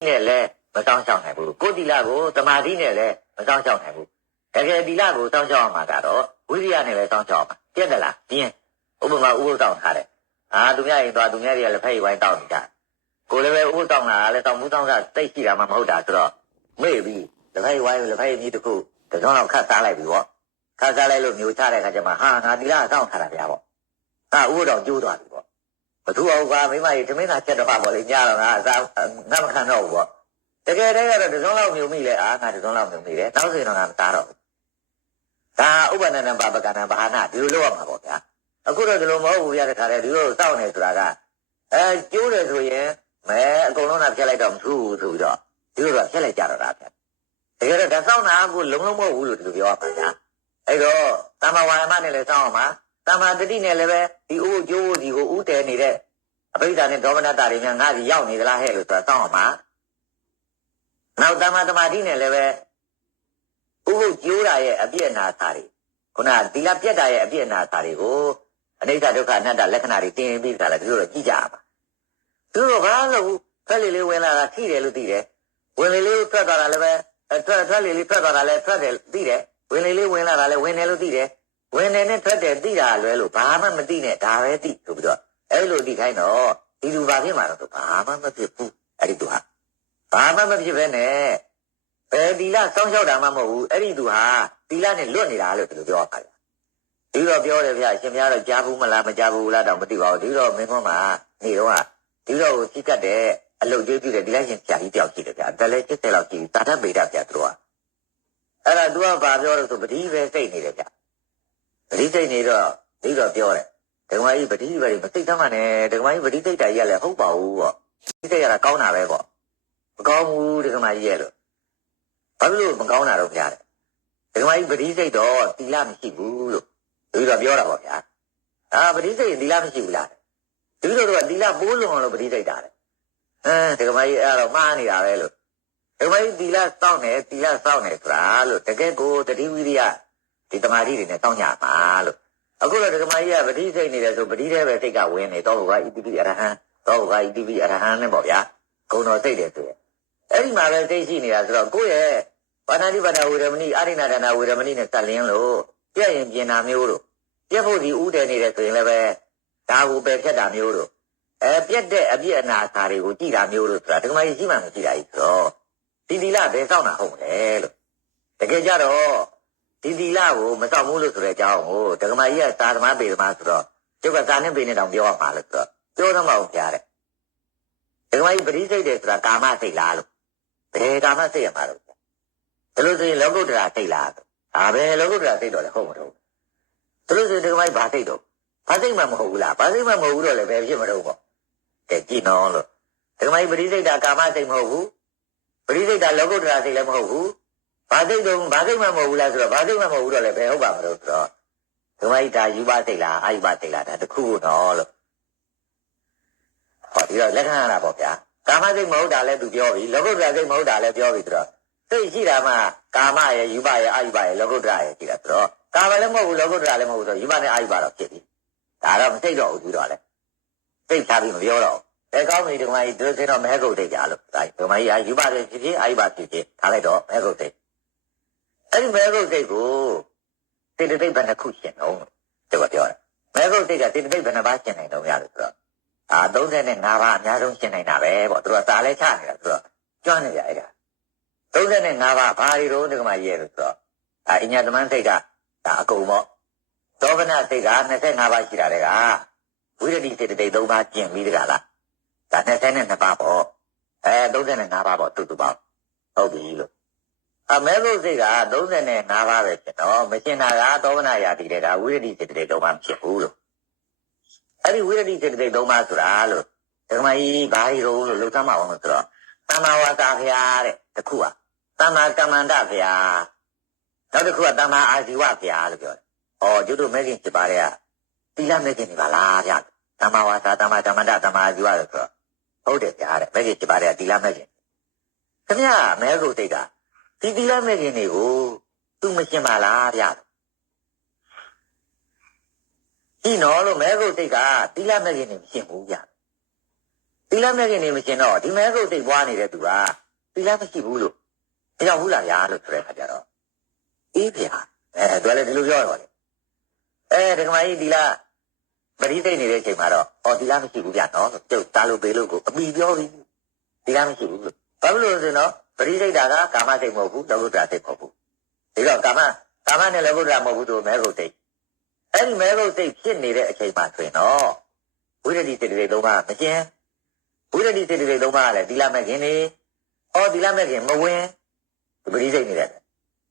နဲ့လည်းမစောင့်ရှောက်နိုင်ဘူးကိုယ်တီလာကိုတမာတိနဲ့လည်းမစောင့်ရှောက်နိုင်ဘူးတကယ်တီလာကိုစောင့်ရှောက်အောင်မှာကတော့ဝိရိယနဲ့လည်းစောင့်ရှောက်အောင်ပြည့်တယ်လားပြင်းဥပမာဥပုသ်ဆောင်ထားတယ်သူများရင်သွားသူများတွေကလည်းဖက်ဝိုင်းတောက်နေကြကိုလည်းပဲဥပုသ်ဆောင်လာလည်းတောက်မှုတောင်းတာတိတ်ရှိတာမှမဟုတ်တာဆိုတော့မေ့ပြီးလက်ဖက်ဝိုင်းလက်ဖက်မြည်တစ်ခုတကြောင်တော့ခတ်စားလိုက်ပြီပေါ့ခတ်စားလိုက်လို့မျိုးချတဲ့ခါကျမှဟာငါတီလာစောင့်ထားတာဗျာပေါ့ဥပုသ်တော်ကျိုးသွားပြီပေါ့ဘသူအောင်ကမိမကြီးသမင်းသာချက်တော့ပါပေါ့လေညတော့ငါငါမခံတော့ဘူးပေါ့တကယ်တည်းကတော့တစုံလောက်မြုံမိလဲငါတစုံလောက်မြုံမိတယ်နောက်ဆိုရင်တော့ငါမသားတော့ဘူးဒါဥပဒနာပါပကနာဘာနာဒီလိုလုပ်ရမှာပေါ့ဗျာအခုတော့ဒီလိုမဟုတ်ဘူးဗျာတခါတည်းဒီလိုစောင့်နေဆိုတာကကျိုးတယ်ဆိုရင်မဲအကုန်လုံးကဖြတ်လိုက်တော့မထူးဘူးဆိုပြီးတော့ဒီလိုတော့ဖြတ်လိုက်ကြတော့တာဗျာတကယ်တော့ဒါစောင့်တာကိုလုံးလုံးမဟုတ်ဘူးလို့ဒီလိုပြောရမှာဗျာအဲ့တော့တမ္မာဝါယမနဲ့လည်းစောင့်အောင်ပါတမ္မာတတိနဲ့လည်းပဲဒီဥကျိုးဒီကိုဥတည်နေတဲ့အဘိဓါနဲ့ဒေါမနတာတွေများငါးစီရောက်နေသလားဟဲ့လို့ဆိုတာစောင့်အောင်ပါနောက်တမ္မာတမာတိနဲ့လည်းပဲဥပုပ်ကျိုးတာရဲ့အပြည့်အနာစာတွေခုနသီလပြတ်တာရဲ့အပြည့်အနာစာတွေကိုအနိစ္စဒုက္ခအနတ္တလက္ခဏာတွေတင်ပြီးတာလည်းဒီလိုတော့ကြည့်ကြရပါသူတို့ဘာလို့ဖက်လေးဝင်လာတာထိတယ်လို့သိတယ်ဝင်လေးထွက်သွားတာလည်းပဲထွက်လေးထွက်သွားတာလည်းထွက်တယ်သိတယ်ဝင်လေးဝင်လာတာလည်းဝင်တယ်လို့သိတယ်ဝင်တယ်နဲ့ထွက်တယ်သိတာလွဲလို့ဘာမှမသိနဲ့ဒါပဲသိဆိုပြီးတော့အဲ့လိုသိခိုင်းတော့ဒီလူဘာဖြစ်မှာတော့ဘာမှမဖြစ်ဘူးအဲ့ဒီသူဟာဘာမှမဖြစ်ပဲနဲ့ဘယ်သီလစောင့်ရှောက်တာမှမဟုတ်ဘူးအဲ့ဒီသူဟာသီလနဲ့လွတ်နေတာလို့ဒီလိုပြောပါတယ်ဒီတော့ပြောတယ်ဗျာရှင်များတော့ကြားဘူးမလားမကြားဘူးလားတော့မသိပါဘူးဒီတော့မင်းကမှနေတော့ဒီတော့ကိုကြည့်ကတ်တဲ့အလုပ်ကြီးပြုတယ်ဒီလိုက်ရှင်ဆရာကြီးတယောက်ရှိတယ်ဗျာဒါလည်း70လောက်ရှိတာထပ်ပေတာဗျာသူကအဲ့ဒါသူကဘာပြောလို့ဆိုပတိပဲစိတ်နေတယ်ဗျာပတိစိတ်နေတော့ဒီတော့ပြောတယ်ဒကမကြီးပတိပဲမသိသမှနဲ့ဒကမကြီးပတိစိတ်တာကြီးကလည်းဟုတ်ပါဘူးပေါ့ဒီစိတ်ရတာကောင်းတာပဲပေါ့မကောင်းဘူးဒကမကြီးရဲ့လို့ဘာလို့မကောင်းတာတော့ဗျာဒကမကြီးပတိစိတ်တော့သီလမရှိဘူးလို့ဒီတော့ပြောတာပေါ့ဗျာပတိစိတ်သီလမရှိဘူးလားဒီလိုတော့သီလပိုးလွန်အောင်လို့ပတိစိတ်တာလေဒကမကြီးအဲ့တော့မှားနေတာပဲလို့ဒကမကြီးသီလစောင့်နေဆိုတာလို့တကယ်ကိုတတိဝိရိယဒီတမာတိတွေနဲ့စောင့်ကြပါလို့အခုတော့ဒကမကြီးကပတိစိတ်နေတယ်ဆိုပတိတဲ့ပဲစိတ်ကဝင်နေတော့ဘုရားဣတိပိအရဟံတော့ဘုရားဣတိပိအရဟံနဲ့ပေါ့ဗျာဂုဏ်တော်စိတ်တယ်ဆိုရင်အဲ့ဒီမှာပဲသိရှိနေတာဆိုတော့ကိုယ့်ရဲ့ဘာနာတိပါဒဝေရမဏိအာရိဏဒါနဝေရမဏိနဲ့စက်လင်းလို့ပြည့်ရင်ပြင်တာမျိုးတို့ပြည့်ဖို့ဒီဥတည်နေတယ်ဆိုရင်လည်းပဲဒါကိုပဲဖြတ်တာမျိုးတို့ပြတ်တဲ့အပြည့်အနာစာတွေကိုကြည်တာမျိုးတို့ဆိုတာဒကမကြီးရှိမှမကြည်တာကြီးဆိုတော့ဒီသီလဘယ်စောင့်တာဟုတ်လဲလို့တကယ်ကြတော့ဒီသီလကိုမစောင့်ဘူးလို့ဆိုတဲ့အကြောင်းကိုဒကမကြီးကသာသမာပေသမာဆိုတော့ကျုပ်ကသာနဲ့ပေနဲ့တောင်ပြောရမှာလို့ဆိုတော့ပြောတော့မှအောင်ကြားတယ်ဒကမကြီးပရိစိတ်တယ်ဆိုတာကာမစိတ်လားလို့ဘယ်ကာမစိတ်ရမှာလို့ဒါလို့ဆိုရင်လောကုတ္တရာစိတ်လားဒါပဲလောကုတ္တရာစိတ်တော့လည်းဟုတ်မတော့ဒါလို့ဆိုရင်ဒကမကြီးဘာစိတ်တော့ဘာစိတ်မှမဟုတ်ဘူးလားဘာစိတ်မှမဟုတ်ဘူးတော့လည်းဘယ်ဖြစ်မတော့ပေါ့တဲ့ကြည့်နော်လို့ဒကမကြီးပရိစိတ်တာကာမစိတ်မဟုတ်ဘူးပရိစိတ်တာလောကုတ္တရာစိတ်လည်းမဟုတ်ဘူးဘာစိတ်တော့ဘာစိတ်မှမဟုတ်ဘူးလားဆိုတော့ဘာစိတ်မှမဟုတ်ဘူးတော့လည်းဘယ်ဟုတ်ပါမလို့ဆိုတော့ဒကမကြီးဒါယူပစိတ်လားအာယူပစိတ်လားဒါတခုတော့လို့ဟောဒီတော့လက်ခံရတာပေါ့ဗျာကာမစိတ်မဟုတ်တာလည်းသူပြောပြီလောကုတ္တရာစိတ်မဟုတ်တာလည်းပြောပြီဆိုတော့စိတ်ရှိတာမှကာမရဲ့ယူပရဲ့အာယူပရဲ့လောကုတ္တရာရဲ့ရှိတာဆိုတော့ကာမလည်းမဟုတ်ဘူးလောကုတ္တရာလည်းမဟုတ်ဘူးဆိုတော့ယူပနဲ့အာယူပတော့ဖြစ်ပြီဒါတော့မစိတ်တော့ဘူးတော့လေစိတ်ထားပြီးမပြောတော့အဲကောင်းပြီဒကမကြီးတို့စင်းတော့မဲကုတ်သိကြလို့ဒါဒကမကြီးအာယူပရဲ့ဖြစ်ဖြစ်အာယူပဖြစ်ဖြစ်ထားလိုက်တော့မဲကုတ်သိအဲ့ဒီမဲကုတ်သိကိုစေတသိက်ဘယ်နှခုရှင်းတော့သူကပြောတယ်မဲကုတ်သိကစေတသိက်ဘယ်နှပါရှင်းနိုင်တော့ရလို့ဆိုတော့35ပါးအများဆုံးရှင်းနိုင်တာပဲပေါ့သူကစာလဲချနေတာဆိုတော့ကျွမ်းနေကြအဲ့ဒါ35ပါးဘာတွေတော့ဒကမကြီးရဲ့လို့ဆိုတော့အညသမန်းစိတ်ကဒါအကုန်ပေါ့သောဗနစိတ်က25ပါးရှိတာတဲ့ကဝိရတိစေတသိက်3ပါးကျင့်ပြီးတကလားဒါ22ပါးပေါ့35ပါးပေါ့တူတူပါဟုတ်ပြီလို့မဲကုတ်စိတ်က35ပါးပဲဖြစ်တော့မရှင်းတာကသောဗနရာတိတဲ့ကဝိရတိစေတသိက်3ပါးဖြစ်ဘူးလို့အဲ့ဒီဝိရတိစေတသိက်3ပါးဆိုတာလို့ဒကမကြီးဘာတွေတော့လို့လုံသမ်းမအောင်လို့ဆိုတော့တမ္မာဝါစာဖျားတဲ့တခုကတမ္မာကမ္မန္တဖျားနောက်တစ်ခုကတမ္မာအာဇီဝဖျားလို့ပြောတယ်ကျုပ်တို့မဲခင်7ပါးတဲ့ကသီလမဲခင်နေပါလားဗျာတမ္မာဝါစာတမ္မာကမ္မန္တတမ္မာအာဇီဝလို့ဆိုတော့ဟုတ်တယ်ဗျာတဲ့မဲခင်7ပါးတဲ့ကသီလမဲခင်ခင်ဗျာမဲကုတ်တိတ်ကဒီသီလမဲခင်တွေကိုသူမရှင်းပါလားဗျာဒီနော်လို့မဲကုတ်တိတ်ကသီလမဲခင်တွေမရှင်းဘူးဗျာ သီလမဲ့ခင်နေမရှင်တော့ဒီမဲကုတ်စိတ်ပွားနေတဲ့သူကသီလမရှိဘူးလို့မရောက်ဘူးလားဗျာလို့ဆိုတဲ့အခါကျတော့အေးဗျာသူလည်းဒီလိုပြောတော့လေဒကမကြီးသီလပရိသိတ်နေတဲ့အချိန်မှာတော့သီလမရှိဘူးဗျာနော်ကျုပ်တားလို့ပေးလို့ကိုအပီပြောပြီးသီလမရှိဘူးလို့ဘာလို့လဲဆိုတော့ပရိသိတ်တာကကာမစိတ်မဟုတ်ဘူးလောကုတ္တရာစိတ်မဟုတ်ဘူးဒီတော့ကာမနဲ့လောကုတ္တရာမဟုတ်ဘူးဆိုမဲကုတ်စိတ်အဲ့ဒီမဲကုတ်စိတ်ဖြစ်နေတဲ့အချိန်မှာဆိုရင်တော့ဝိရဒိစိတ်တွေသုံးပါမကျင်ဝိရဒိစိတ်တွေသုံးပါလည်းသီလမဲ့ခင်နေသီလမဲ့ခင်မဝင်ပရိသိတ်နေတဲ့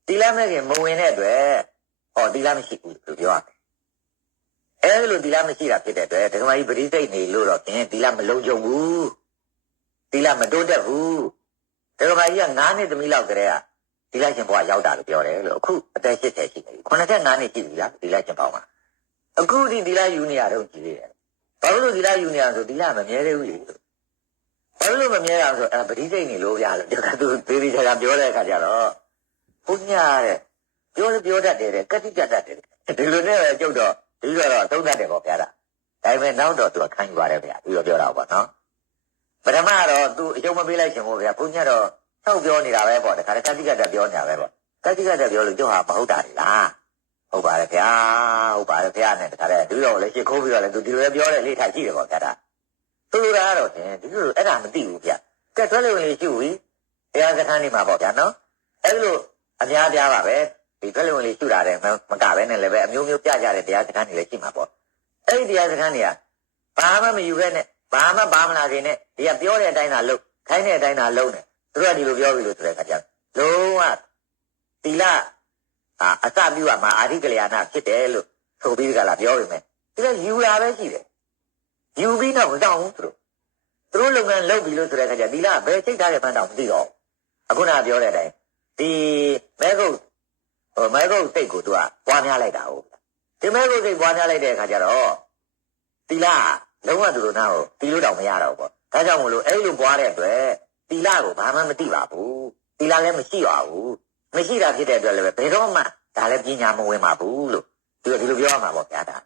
သီလမဲ့ခင်မဝင်တဲ့အတွက်သီလမရှိဘူးလို့ပြောရတယ်အဲ့လိုသီလမရှိတာဖြစ်တဲ့အတွက်ဒကမကြီးပရိသိတ်နေလို့တော့ပြင်သီလမလုံးကြုံဘူးသီလမတိုးတက်ဘူးဒကမကြီးက9နှစ်သမီးလောက်တည်းကသီလရှင်ဘဝရောက်တာလို့ပြောတယ်လို့အခုအသက်80ရှိနေပြီ85နှစ်ရှိပြီလားသီလရှင်ပေါင်းမှာအခုဒီသီလယူနေရတော့ကြည့်ရတယ်ဘာလို့သီလယူနေရဆိုသီလမမြဲသေးဘူးလေဘာလို့မမြဲရအောင်ဆိုပရိသိတ်နေလို့ပြလို့ဒီကသူသေးသေးချာချာပြောတဲ့အခါကျတော့ဘုညာတဲ့ပြောတတ်တယ်ကတိတတ်တယ်ဒီလိုနဲ့ပဲကျုပ်တော့ဒီတော့သုံးတတ်တယ်ပေါ့ဗျာဒါပေမဲ့နောက်တော့သူခံယူပါတယ်ဗျာသူပြောတာပေါ့နော်ပထမတော့သူအကျုံးမပေးလိုက်ချင်ဘူးဗျာဘုညာတော့ထောက်ပြောနေတာပဲပေါ့တခါတည်းကတိကတပြောနေတာပဲပေါ့ကတိကတပြောလို့ကျုပ်ဟာမဟုတ်တာလေလားဟုတ်ပါတယ်ဗျာနဲ့တခါတည်းဒီတော့လည်းရှစ်ခိုးပြီးတော့လည်းသူဒီလိုပဲပြောတယ်လေးထိုက်ကြည့်တယ်ပေါ့ဗျာသူလိုတာကတော့ဒီလိုအဲ့ဒါမသိဘူးဗျာကဲတွဲလို့လေးရှိဘူးတရားစခန်းနေမှာပေါ့ဗျာနော်အဲ့လိုအများပြားပါပဲဒီတွဲလို့လေးရှိတာတယ်မကပဲနဲ့လည်းပဲအမျိုးမျိုးပြကြတဲ့တရားစခန်းတွေလည်းရှိမှာပေါ့အဲ့ဒီတရားစခန်းတွေကဘာမှမယူခဲ့နဲ့ဘာမှမလာခင်နဲ့ဒီကပြောတဲ့အတိုင်းသာလုပ်ခိုင်းတဲ့အတိုင်းသာလုပ်နေသူတို့ကဒီလိုပြောပြီးလို့ဆိုတဲ့အခါကျလုံးဝသီလအစပြုမှာအာရိကလျာဏဖြစ်တယ်လို့ဆိုပြီးကြလားပြောပေမဲ့ဒီကယူလာပဲရှိတယ်ယူပြီးတော့မတော့ဘူးသူတို့လုပ်ငန်းလုပ်ပြီးလို့ဆိုတဲ့အခါကျသီလဘယ်စိတ်ထားတဲ့ဘန်းတော့မသိတော့အခုနပြောတဲ့အတိုင်းဒီမဲကုတ်စိတ်ကိုသူကပွားများလိုက်တာဟုတ်ဒီမဲကုတ်စိတ်ပွားများလိုက်တဲ့အခါကျတော့သီလလုံးဝသူတို့နာကိုတီးလို့တော့မရတော့ဘူးပေါ့ဒါကြောင့်မို့လို့အဲ့လိုပွားတဲ့အတွက်သီလကိုဘာမှမသိပါဘူးသီလလည်းမရှိပါဘူးမရှိတာဖြစ်တဲ့အတွက်လည်းဘယ်တော့မှဒါလည်းပညာမဝင်ပါဘူးလို့သူကဒီလိုပြောရမှာပေါ့ဗျာဒါ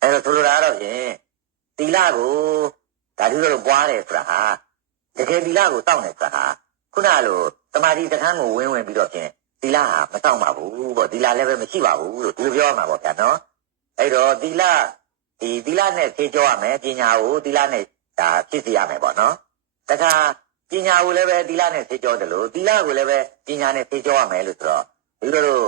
အဲ့တော့သူတို့ကတော့ဖြင့်သီလကိုဒါဒီလိုပွားတယ်ဆိုတာဟာတကယ်သီလကိုတောင့်တယ်ဆိုတာဟာခုနလိုတမာတိတခန်းကိုဝင်ပြီးတော့ဖြင့်သီလဟာမတောင့်ပါဘူးပေါ့သီလလည်းပဲမရှိပါဘူးလို့ဒီလိုပြောရမှာပေါ့ဗျာနော်အဲ့တော့သီလနဲ့ဖြည့်ကြောရမယ်ပညာကိုသီလနဲ့ဒါဖြစ်စီရမယ်ပေါ့နော်တခါပညာကိုလည်းပဲသီလနဲ့ဖြည့်ကြောတယ်လို့သီလကိုလည်းပဲပညာနဲ့ဖြည့်ကြောရမယ်လို့ဆိုတော့ဒီလို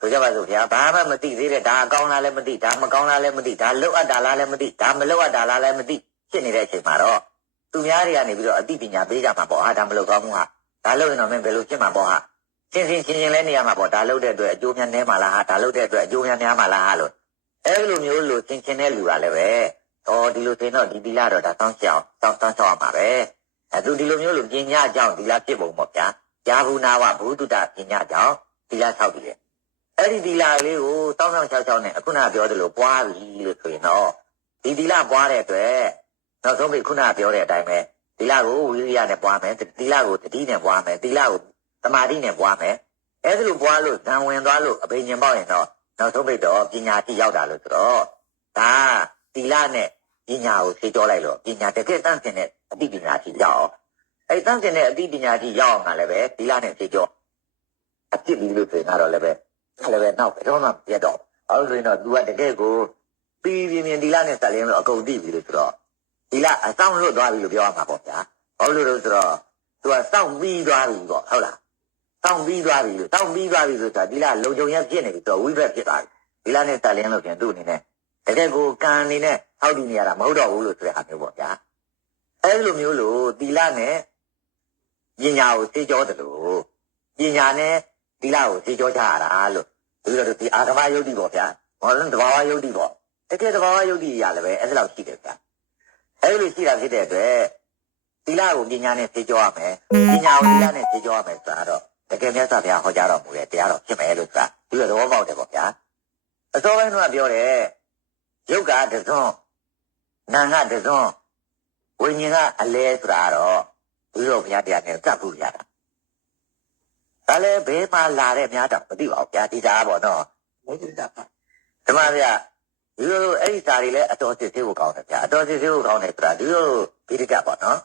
ဆိုကြပါစို့ဗျာဘာမှမသိသေးတဲ့ဒါအကောင်းလားလည်းမသိဒါမကောင်းလားလည်းမသိဒါလောက်အပ်တာလားလည်းမသိဒါမလောက်အပ်တာလားလည်းမသိဖြစ်နေတဲ့အချိန်မှာတော့သူများတွေကနေပြီးတော့အသိပညာပေးကြမှာပေါ့ဟာဒါမလောက်ကောင်းဘူးဟာဒါလောက်ရင်တော့မင်းဘယ်လိုဖြစ်မှာပေါ့ဟာချင်းလဲနေရမှာပေါ့ဒါလောက်တဲ့အတွက်အကျိုးများနည်းမှာလားဟာဒါလောက်တဲ့အတွက်အကျိုးများမှာလားဟာလို့အဲ့လိုမျိုးလို့ချင်းတဲ့လူကလည်းပဲဒီလိုသင်တော့ဒီသီလတော့ဒါတောင်းချောင်းရမှာပဲသူဒီလိုမျိုးလို့ပညာကြောင့်သီလဖြစ်ပုံပေါ့ဗျာကြာဘူးနာဝဘုဒ္ဓတပညာကြောင့်သီလဆောက်ပြီလေအဲ့ဒီသီလလေးကိုတောင်း66နဲ့အခုနပြောသလိုပွားပြီလို့ဆိုရင်တော့ဒီသီလပွားတဲ့အတွက်နောက်ဆုံးပြီခုနပြောတဲ့အတိုင်းပဲသီလကိုဝိရိယနဲ့ပွားမယ်သီလကိုတတိနဲ့ပွားမယ်သီလကိုသမာဓိနဲ့ပွားမယ်အဲ့ဒါလိုပွားလို့ဇံဝင်သွားလို့အဘိညာဉ်ပေါက်ရင်တော့နောက်ဆုံးပြီတော့ပညာတိရောက်တာလို့ဆိုတော့ဒါသီလနဲ့ပညာကိုဖြေကြောလိုက်လို့ပညာတကယ်တန့်စင်တဲ့အသိပညာတိရောက်အဲ့တန့်စင်တဲ့အသိပညာတိရောက်အောင်လည်းပဲသီလနဲ့ဖြေကြောအဖြစ်ပြီးလို့ဆိုရင်တော့လည်းပဲနောက်ဘယ်တော့မှပြတ်တော့အဲ့လိုဆိုရင်တော့ तू ကတကယ်ကိုပြီးပြင်းသီလနဲ့စက်လင်းလို့အကုန်သိပြီလို့ဆိုတော့သီလအဆောင်လွတ်သွားပြီလို့ပြောရမှာပေါ့ဗျာဘာလို့လဲဆိုတော့ तू ကစောင့်ပြီးသွားပြီပေါ့ဟုတ်လားစောင့်ပြီးသွားပြီဆိုတာသီလလုံခြုံရဖြစ်နေပြီဆိုတော့ဝိဘက်ဖြစ်သွားပြီသီလနဲ့စက်လင်းလို့ပြန်သူ့အနေနဲ့တကယ်ကိုကံအနေနဲ့ဟောက်တည်နေရတာမဟုတ်တော့ဘူးလို့ဆိုတဲ့အားမျိုးပေါ့ဗျာအဲ့လိုမျိုးလို့သီလနဲ့ပညာကိုသိကြောတယ်လို့ပညာနဲ့သီလကိုသိကြောကြရတာလို့ဒီလိုဒီအာဓမ္မယုတ်တိပေါ့ဗျာဘာလို့တဘာဝယုတ်တိပေါ့တကယ်တဘာဝယုတ်တိရလည်းပဲအဲ့ဒါလောက်ရှိတယ်ဗျာအဲ့လိုရှိတာဖြစ်တဲ့အတွက်သီလကိုပညာနဲ့သိကြောရမယ်ပညာကိုသီလနဲ့သိကြောရမယ်ဆိုတာတော့တကယ်မြတ်စွာဘုရားဟောကြားတော်မူတဲ့တရားတော်ဖြစ်မယ်လို့ဆိုတာဒီလိုသဘောပေါက်တယ်ပေါ့ဗျာအစောပိုင်းကပြောတယ်ယုတ်ကတစွန်းနာငါတစွန်းဝိညာဉ်ကအလဲဆိုတာတော့ဒီလိုဘုရားတရားနဲ့ကပ်ဖို့ရတာဒါလည်းဘေးမှာလာတဲ့များတော့မသိပါဘူးဗျာဒီသားပေါ့နော်ဓမ္မဗျာ ဒီလိုအဲ့ဒီစာတွေလည်းအတော်စစ်သေးဖို့ကောင်းတယ်ဗျာအတော်စစ်သေးဖို့ကောင်းတယ်ဆိုတာဒီလိုပြီးတတ်ပါနော်